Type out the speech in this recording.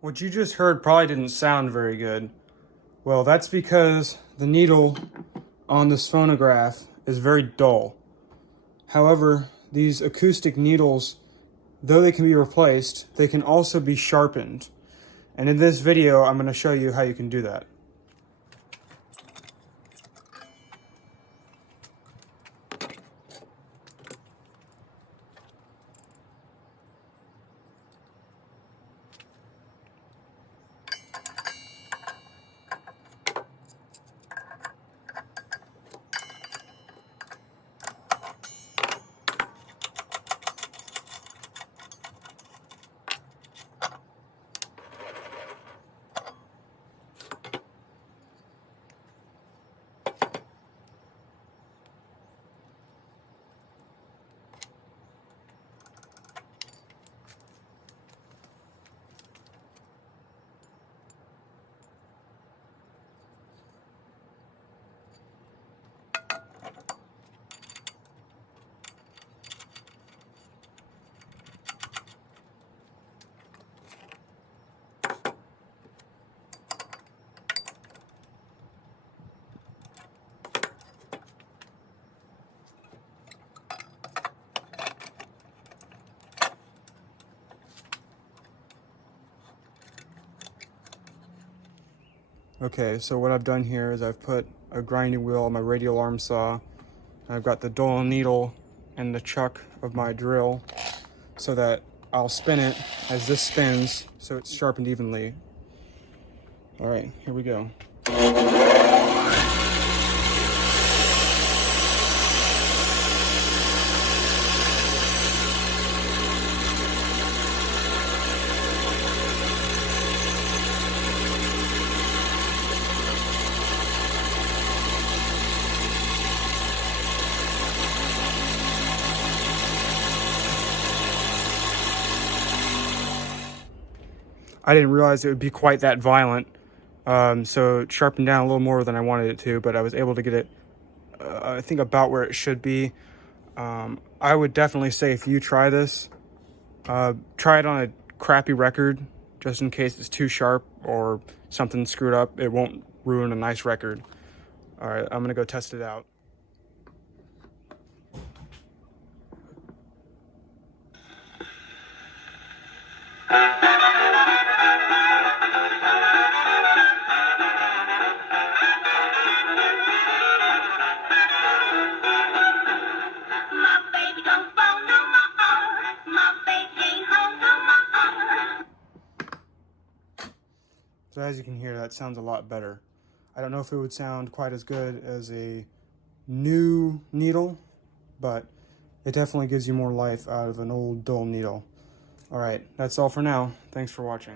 What you just heard probably didn't sound very good. Well, that's because the needle on this phonograph is very dull. However, these acoustic needles, though they can be replaced, they can also be sharpened. And in this video, I'm going to show you how you can do that. Okay, so what I've done here is I've put a grinding wheel on my radial arm saw. I've got the dull needle and the chuck of my drill so that I'll spin it as this spins so it's sharpened evenly. All right, here we go. I didn't realize it would be quite that violent, so it sharpened down a little more than I wanted it to, but I was able to get it, I think, about where it should be. I would definitely say if you try this, try it on a crappy record, just in case it's too sharp or something screwed up. It won't ruin a nice record. All right, I'm gonna go test it out. So as you can hear, that sounds a lot better. I don't know if it would sound quite as good as a new needle, but it definitely gives you more life out of an old dull needle. All right, that's all for now. Thanks for watching.